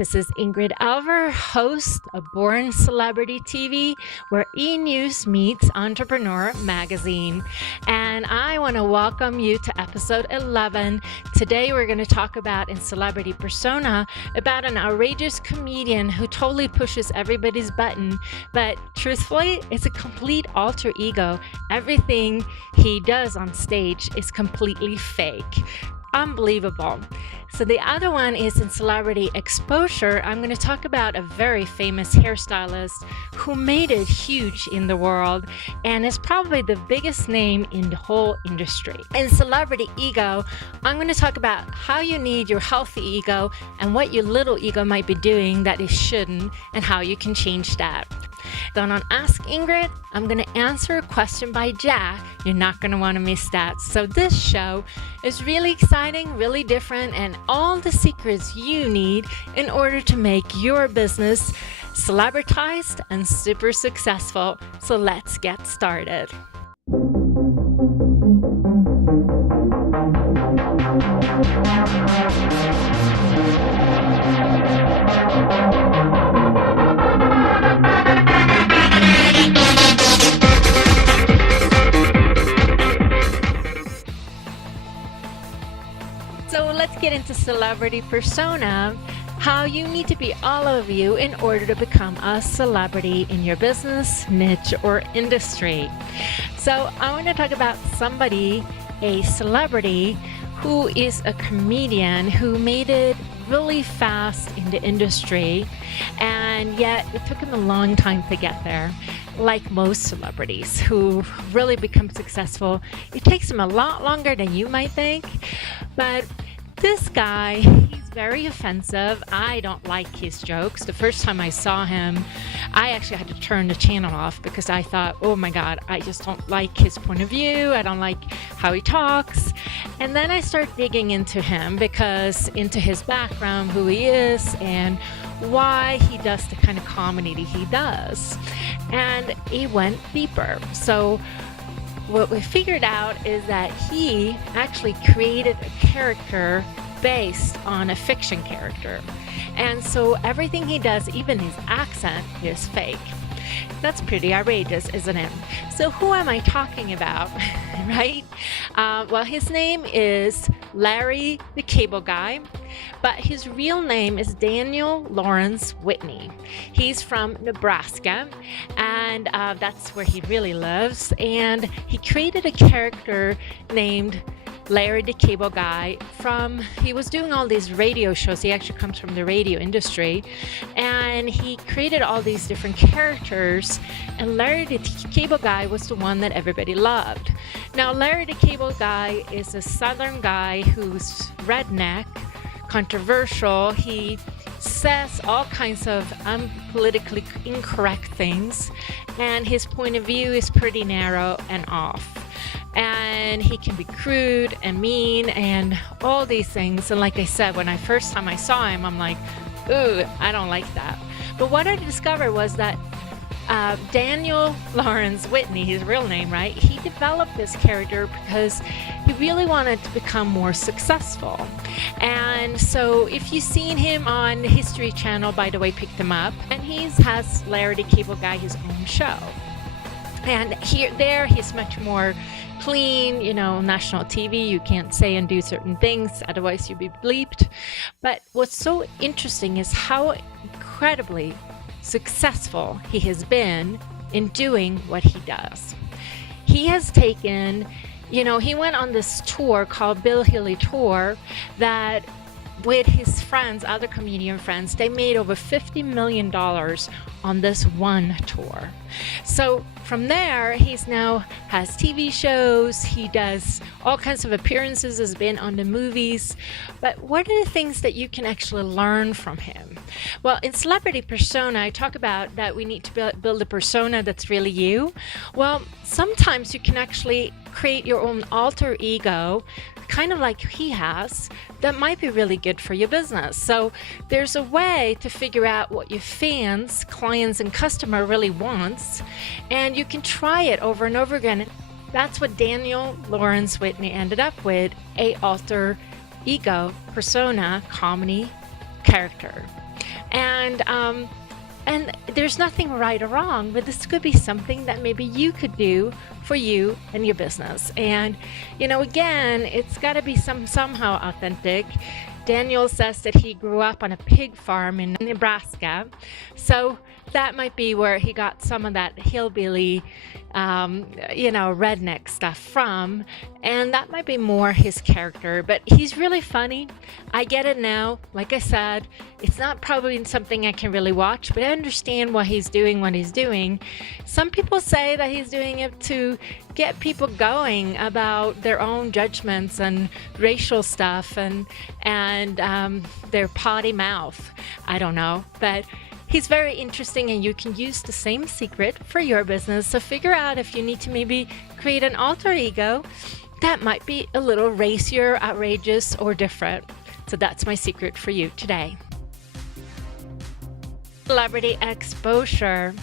This is Ingrid Alver, host of Born Celebrity TV, where e-news meets Entrepreneur Magazine. And I want to welcome you to episode 11. Today we're going to talk about, in Celebrity Persona, about an outrageous comedian who totally pushes everybody's button. But truthfully, it's a complete alter ego. Everything he does on stage is completely fake. Unbelievable. So the other one is in Celebrity Exposure. I'm going to talk about a very famous hairstylist who made it huge in the world and is probably the biggest name in the whole industry. In Celebrity Ego, I'm going to talk about how you need your healthy ego and what your little ego might be doing that it shouldn't and how you can change that. Then on Ask Ingrid, I'm going to answer a question by Jack. You're not going to want to miss that. So this show is really exciting, really different, and all the secrets you need in order to make your business celebritized and super successful. So let's get started. So let's get into Celebrity Persona, how you need to be all of you in order to become a celebrity in your business, niche, or industry. So I want to talk about somebody, a celebrity, who is a comedian who made it really fast in the industry, and yet it took him a long time to get there. Like most celebrities who really become successful, it takes them a lot longer than you might think. But this guy, he's very offensive. I don't like his jokes. The first time I saw him, I actually had to turn the channel off because I thought, oh my God, I just don't like his point of view. I don't like how he talks. And then I start digging into him, into his background, who he is, and why he does the kind of comedy that he does. And he went deeper. So what we figured out is that he actually created a character based on a fiction character. And so everything he does, even his accent, is fake. That's pretty outrageous, isn't it? So who am I talking about, right? Well, his name is Larry the Cable Guy, but his real name is Daniel Lawrence Whitney. He's from Nebraska, and that's where he really lives. And he created a character named Larry the Cable Guy he was doing all these radio shows. He actually comes from the radio industry, and he created all these different characters, and Larry the Cable Guy was the one that everybody loved. Now, Larry the Cable Guy is a Southern guy who's redneck, controversial. He says all kinds of unpolitically incorrect things, and his point of view is pretty narrow and off. And he can be crude and mean and all these things. And like I said, when first time I saw him, I'm like, ooh, I don't like that. But what I discovered was that Daniel Lawrence Whitney, his real name, right? He developed this character because he really wanted to become more successful. And so if you've seen him on the History Channel, by the way, picked him up, and he has Larry the Cable Guy, his own show. And he's much more clean, national TV. You can't say and do certain things, otherwise you'll be bleeped. But what's so interesting is how incredibly successful he has been in doing what he does. He has taken, he went on this tour called Bill Haley Tour that with his friends, other comedian friends, they made over $50 million on this one tour. So from there, he's now has TV shows, he does all kinds of appearances, has been on the movies. But what are the things that you can actually learn from him? Well, in Celebrity Persona, I talk about that we need to build a persona that's really you. Well, sometimes you can actually create your own alter ego, kind of like he has, that might be really good for your business. So there's a way to figure out what your fans, clients, and customer really wants, and you can try it over and over again. That's what Daniel Lawrence Whitney ended up with, a alter ego persona comedy character. And there's nothing right or wrong, but this could be something that maybe you could do for you and your business. And, again, it's got to be somehow authentic. Daniel says that he grew up on a pig farm in Nebraska. So that might be where he got some of that hillbilly, redneck stuff from. And that might be more his character. But he's really funny. I get it now. Like I said, it's not probably something I can really watch, but I understand why he's doing what he's doing. Some people say that he's doing it to get people going about their own judgments and racial stuff and their potty mouth. I don't know. But he's very interesting, and you can use the same secret for your business. So figure out if you need to maybe create an alter ego that might be a little racier, outrageous, or different. So that's my secret for you today. Celebrity exposure.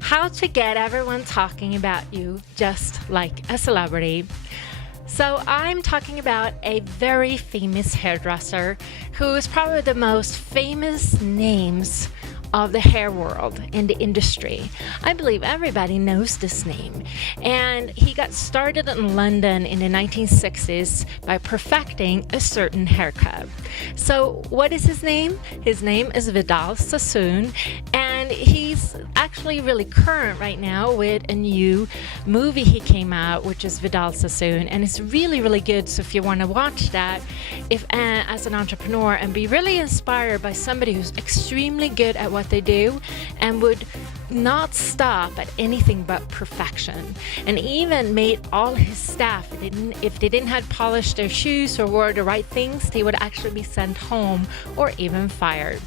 How to get everyone talking about you just like a celebrity. So I'm talking about a very famous hairdresser who is probably the most famous names of the hair world in the industry. I believe everybody knows this name. And he got started in London in the 1960s by perfecting a certain haircut. So what is his name? His name is Vidal Sasson, and he's actually really current right now with a new movie he came out, which is Vidal Sasson, and it's really, really good. So if you want to watch that, as an entrepreneur, and be really inspired by somebody who's extremely good at what they do and would not stop at anything but perfection, and even made all his staff, if they didn't have polished their shoes or wore the right things, they would actually be sent home or even fired.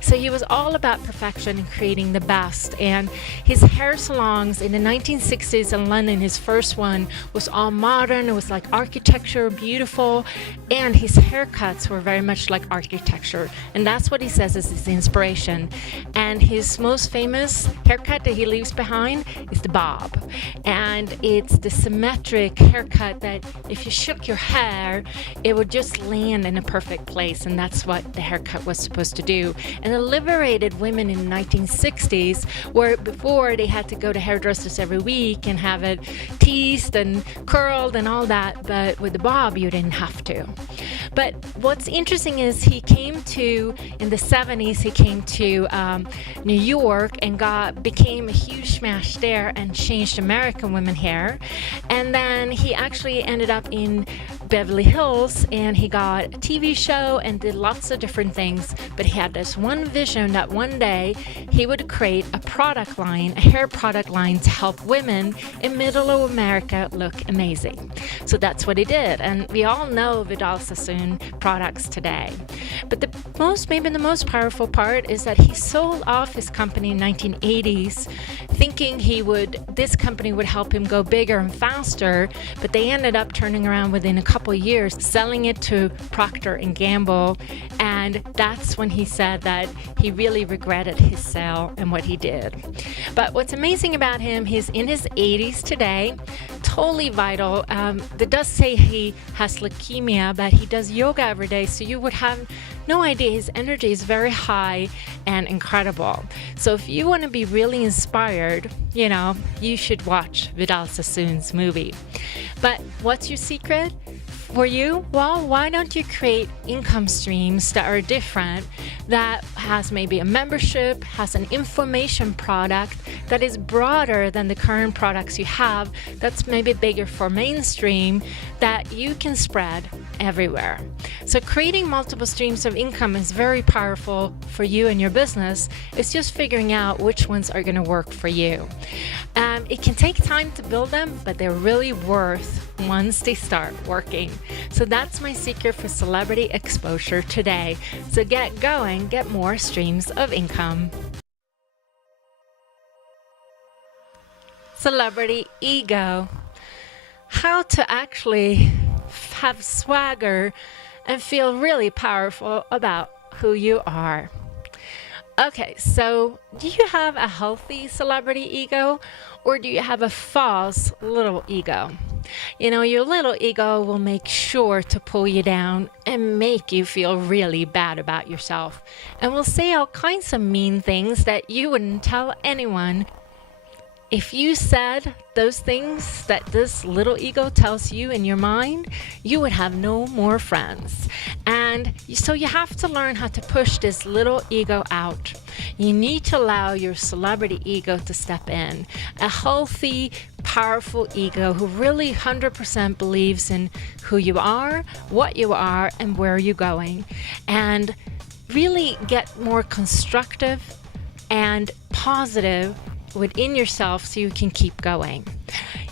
So he was all about perfection and creating the best. And his hair salons in the 1960s in London, his first one, was all modern. It was like architecture, beautiful, and his haircuts were very much like architecture, and that's what he says is his inspiration. And his most famous haircut that he leaves behind is the bob, and it's the symmetric haircut that if you shook your hair, it would just land in a perfect place, and that's what the haircut was supposed to do. And it liberated women in the 1960s, where before they had to go to hairdressers every week and have it teased and curled and all that, but with the bob you didn't have to. But what's interesting is in the 70s, he came to New York and became a huge smash there and changed American women hair. And then he actually ended up in Beverly Hills, and he got a TV show and did lots of different things. But he had this one vision that one day he would create a hair product line to help women in middle America look amazing. So that's what he did, and we all know Vidal Sasson products today. But maybe the most powerful part is that he sold off his company in 1980s, thinking this company would help him go bigger and faster, but they ended up turning around within a couple years, selling it to Procter & Gamble, and that's when he said that he really regretted his sale and what he did. But what's amazing about him, he's in his 80s today, totally vital. That does say he has leukemia, but he does yoga every day, so you would have no idea. His energy is very high and incredible. So if you want to be really inspired, you should watch Vidal Sasson's movie. But what's your secret? For you, well, why don't you create income streams that are different, that has maybe a membership, has an information product that is broader than the current products you have, that's maybe bigger for mainstream, that you can spread everywhere. So creating multiple streams of income is very powerful for you and your business. It's just figuring out which ones are going to work for you. It can take time to build them, but they're really worth once they start working. So that's my secret for celebrity exposure today. So get going, get more streams of income. Celebrity ego. How to actually have swagger and feel really powerful about who you are. Okay, so do you have a healthy celebrity ego, or do you have a false little ego? Your little ego will make sure to pull you down and make you feel really bad about yourself, and will say all kinds of mean things that you wouldn't tell anyone. If you said those things that this little ego tells you in your mind, you would have no more friends. And so you have to learn how to push this little ego out. You need to allow your celebrity ego to step in. A healthy, powerful ego who really 100% believes in who you are, what you are, and where you're going. And really get more constructive and positive within yourself so you can keep going.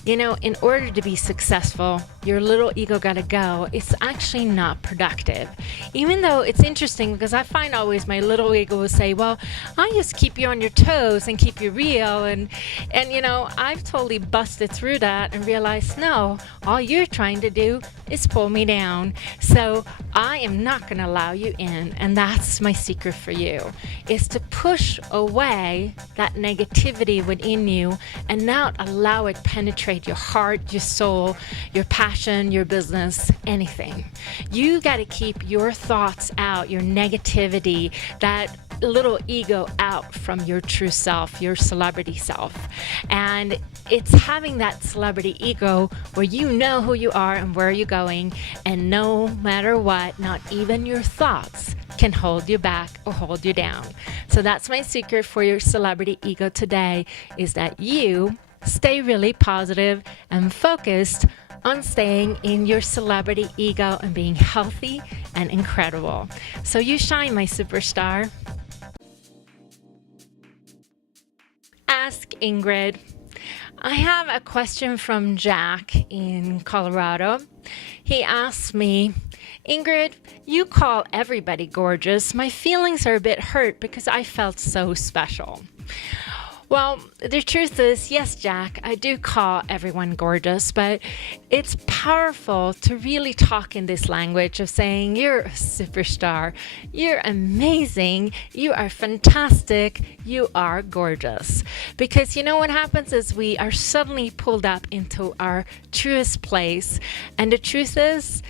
In order to be successful, your little ego gotta go. It's actually not productive. Even though it's interesting, because I find always my little ego will say, well, I just keep you on your toes and keep you real. And I've totally busted through that and realized, no, all you're trying to do is pull me down. So I am not gonna allow you in. And that's my secret for you, is to push away that negativity within you and not allow it penetrate your heart, your soul, your passion, your business, anything. You got to keep your thoughts out, your negativity, that little ego out from your true self, your celebrity self. And it's having that celebrity ego where you know who you are and where you're going, and no matter what, not even your thoughts can hold you back or hold you down. So that's my secret for your celebrity ego today, is that you stay really positive and focused on staying in your celebrity ego and being healthy and incredible. So you shine, my superstar. Ask Ingrid. I have a question from Jack in Colorado. He asked me, Ingrid, you call everybody gorgeous. My feelings are a bit hurt because I felt so special. Well, the truth is, yes, Jack, I do call everyone gorgeous, but it's powerful to really talk in this language of saying you're a superstar, you're amazing, you are fantastic, you are gorgeous. Because what happens is we are suddenly pulled up into our truest place. And the truth is,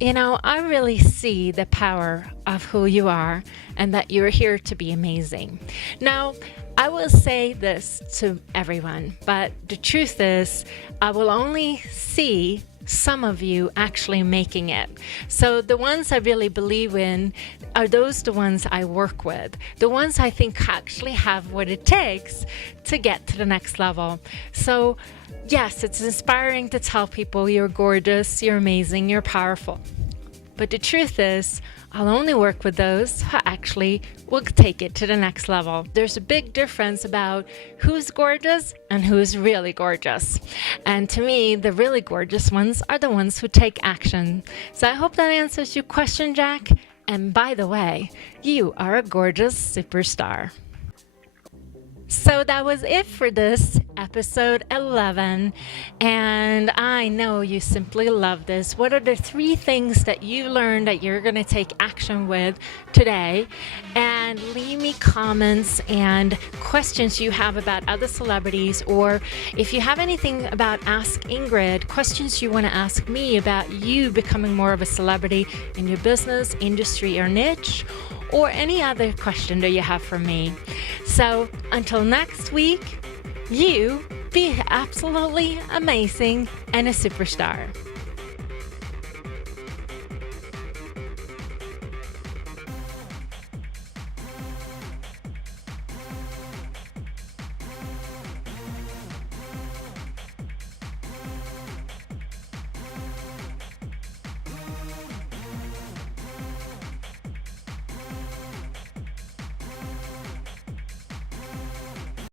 I really see the power of who you are and that you're here to be amazing. Now, I will say this to everyone, but the truth is, I will only see some of you actually making it. So the ones I really believe in are the ones I work with, the ones I think actually have what it takes to get to the next level. So yes, it's inspiring to tell people you're gorgeous, you're amazing, you're powerful. But the truth is, I'll only work with those who actually will take it to the next level. There's a big difference about who's gorgeous and who's really gorgeous. And to me, the really gorgeous ones are the ones who take action. So I hope that answers your question, Jack. And by the way, you are a gorgeous superstar. So that was it for this episode 11, and I know you simply love this. What are the 3 things that you learned that you're going to take action with today? And leave me comments and questions you have about other celebrities, or if you have anything about Ask Ingrid, questions you want to ask me about you becoming more of a celebrity in your business, industry, or niche, or any other question that you have for me. So until next week, you be absolutely amazing and a superstar.